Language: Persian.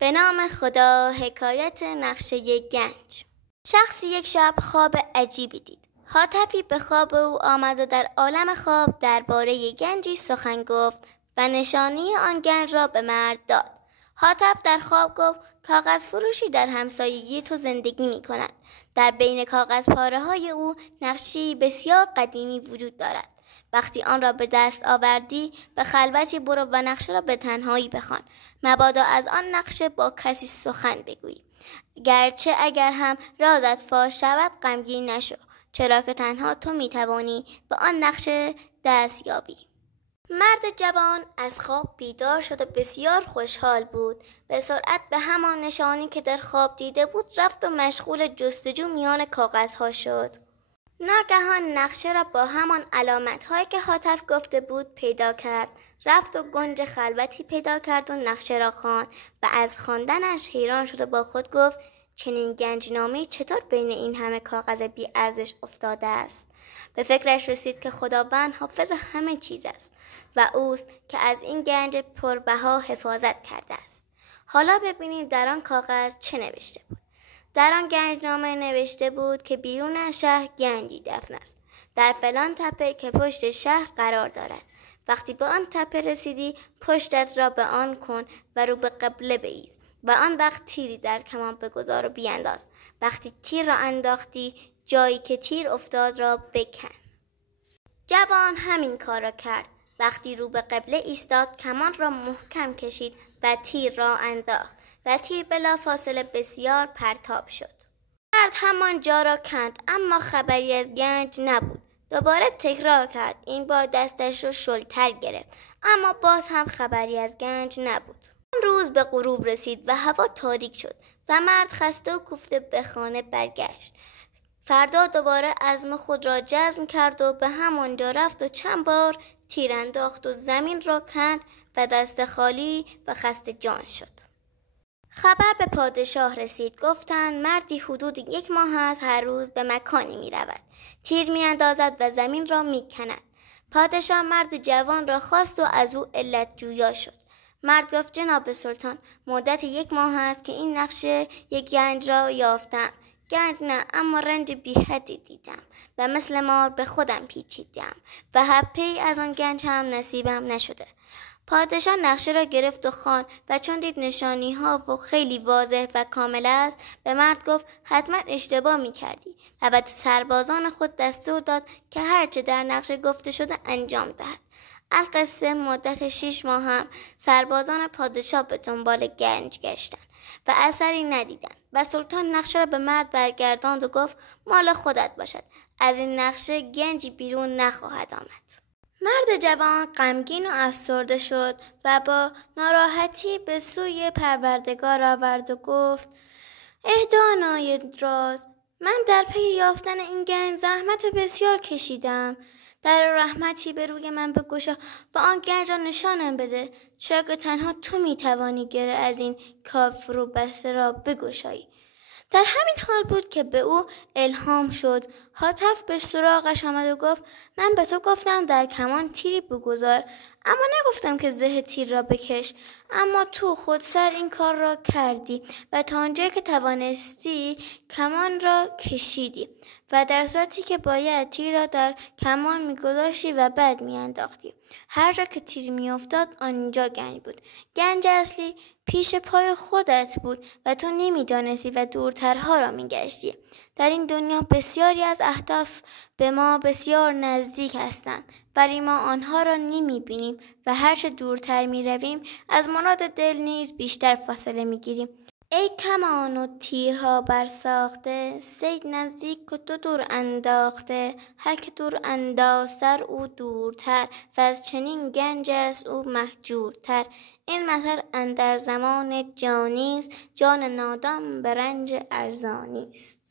به نام خدا. حکایت نقشه گنج. شخصی یک شب خواب عجیبی دید. هاتفی به خواب او آمد و در عالم خواب درباره گنجی سخن گفت و نشانی آن گنج را به مرد داد. هاتف در خواب گفت کاغذ فروشی در همسایگی تو زندگی می کند. در بین کاغذ پاره های او نقشی بسیار قدیمی وجود دارد. وقتی آن را به دست آوردی به خلوتی برو و نقشه را به تنهایی بخوان. مبادا از آن نقشه با کسی سخن بگویی. گرچه اگر هم رازت فاش شود غمگین نشو، چرا که تنها تو میتوانی به آن نقشه دست یابی. مرد جوان از خواب بیدار شد و بسیار خوشحال بود. به سرعت به همان نشانی که در خواب دیده بود رفت و مشغول جستجو میان کاغذها شد. ناگهان نقشه را با همان علامت‌هایی که هاتف گفته بود پیدا کرد. رفت و گنج خلوتی پیدا کرد و نقشه را خواند و از خواندنش حیران شد و با خود گفت چنین گنجنامه‌ای چطور بین این همه کاغذ بی ارزش افتاده است؟ به فکرش رسید که خداوند حافظ همه چیز است و اوست که از این گنج پربها حفاظت کرده است. حالا ببینیم در آن کاغذ چه نوشته بود. در آن گنجنامه نوشته بود که بیرون از شهر گنجی دفن است، در فلان تپه که پشت شهر قرار دارد. وقتی به آن تپه رسیدی پشتت را به آن کن و رو به قبله بایست و آن وقت تیری در کمان بگذار و بیانداز. وقتی تیر را انداختی جایی که تیر افتاد را بکن. جوان همین کار را کرد. وقتی رو به قبله ایستاد کمان را محکم کشید و تیر را انداخت و تیر بلا فاصله بسیار پرتاب شد. مرد همان جا را کند اما خبری از گنج نبود. دوباره تکرار کرد. این بار دستش را شلتر گرفت اما باز هم خبری از گنج نبود. آن روز به غروب رسید و هوا تاریک شد و مرد خسته و کوفته به خانه برگشت. فردا دوباره عزم خود را جزم کرد و به همانجا رفت و چند بار تیر انداخت و زمین را کند و دست خالی و خسته جان شد. خبر به پادشاه رسید. گفتند مردی حدود 1 ماه است هر روز به مکانی می رود. تیر می اندازد و زمین را می کند. پادشاه مرد جوان را خواست و از او علت جویا شد. مرد گفت جناب سلطان مدت 1 ماه است که این نقشه یک گنج را یافتم. گنج نه اما رنج بی حدی دیدم و مثل مار به خودم پیچیدم و حبه‌ای از آن گنج هم نصیبم نشده. پادشاه نقشه را گرفت و خواند و چون دید نشانی ها و خیلی واضح و کامل است به مرد گفت حتما اشتباه می کردی و به سربازان خود دستور داد که هرچه در نقشه گفته شده انجام دهد. القصه مدت 6 ماه هم سربازان پادشاه به دنبال گنج گشتند و اثری ندیدند و سلطان نقشه را به مرد برگرداند و گفت مال خودت باشد، از این نقشه گنجی بیرون نخواهد آمد. مرد جوان غمگین و افسرده شد و با ناراحتی به سوی پروردگار آورد و گفت ای دانای راز، من در پی یافتن این گنج زحمت بسیار کشیدم. در رحمتی به روی من بگشا و آن گنج را نشانم بده، چرا که تنها تو میتوانی گره از این کاف رو بسته را بگشایی. در همین حال بود که به او الهام شد. هاتف به سراغش آمد و گفت من به تو گفتم در کمان تیری بگذار اما نگفتم که زه تیر را بکش، اما تو خود سر این کار را کردی و تا آنجایی که توانستی کمان را کشیدی و در صورتی که باید تیر را در کمان میگذاشتی و بعد میانداختی. هر جا که تیر میافتاد آنجا گنج بود. گنج اصلی پیش پای خودت بود و تو نمیدانستی و دورترها را میگشتی. در این دنیا بسیاری از اهداف به ما بسیار نزدیک هستند ولی ما آنها را نمیبینیم و هرچه دورتر میرویم از مراد دل نیز بیشتر فاصله میگیریم. ای کمان و تیرها برساخته، صید نزدیک و تو دور انداخته. هر که دور اندازتر او دورتر و از چنین گنج است او مهجورتر. این مثل اندر زمان جانی است، جان نادان به رنج ارزانی است.